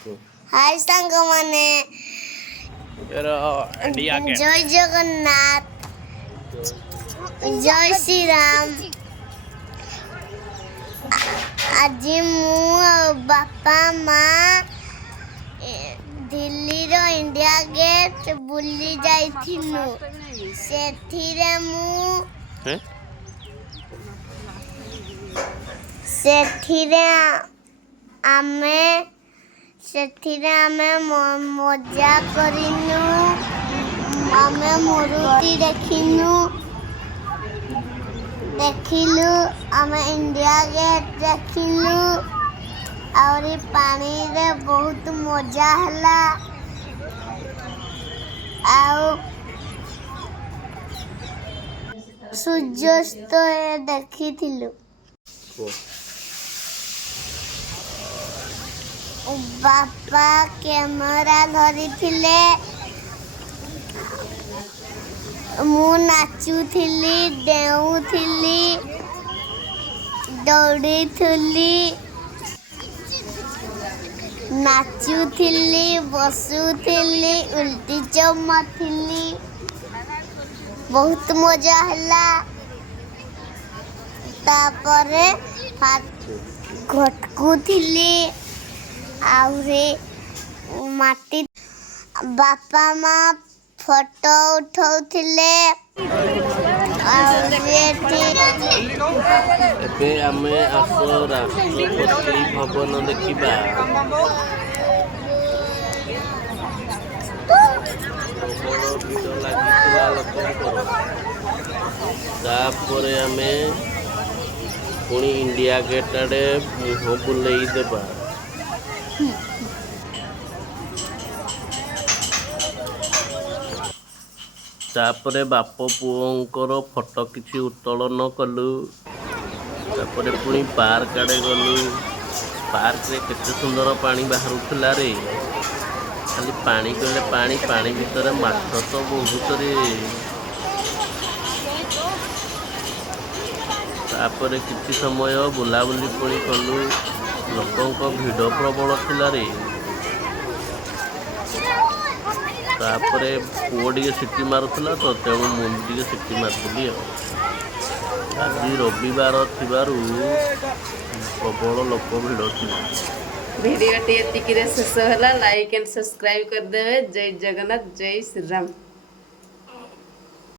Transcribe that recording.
हाय सांग माने जय जगन्नाथ जय श्री राम। आज मु बापा माँ दिल्ली रो इंडिया गेट बुली जाइथिनु। सेथिरे मु आमे मजा करिनु। आमे मुरुति देखिलु आमे इंडिया गेट देखिलु और पानी रे बहुत मजा हला। आउ सूर्यास्त देखिथिलु। बापा कैमरा धरी थिले मु नाचुथिली डेउथिली दौड़ीथिली नाचुथिली बसुथिली उल्टी चमथिली बहुत मजा हला। तापरे घटकुथिली आउरे माटी बापा माँ फोटो उठाउथिले। एबे आमे आसो राष्ट्रपति भवन देखिबा। तापरे आमे पुणी इंडिया गेट आड़े मुह बुलेई देबा। तापरे बाप पुओंकर फोटो किछि उत्तोलन कलु। तापरे पुणी पार्क आड़े गलु। पार्क रे केते सुंदर पानी बाहरुथला रे। खाली पानी गले पानी भितर माछ तो बहुत रे। तापरे किछि समय बुलाबुली पुणी कलु। लोकंक भिड़ प्रबल थिला रे। तापरे पुओ टिके सिटी मारुथला तो तेणु मुझे टिके सिटी मारुथली। आज रविवार थिबारु प्रबल लोक भिड़ थिला। वीडियो टी एतिकी रे शेष होला। लाइक एंड सब्सक्राइब कर देवे। जय जगन्नाथ जय श्री राम।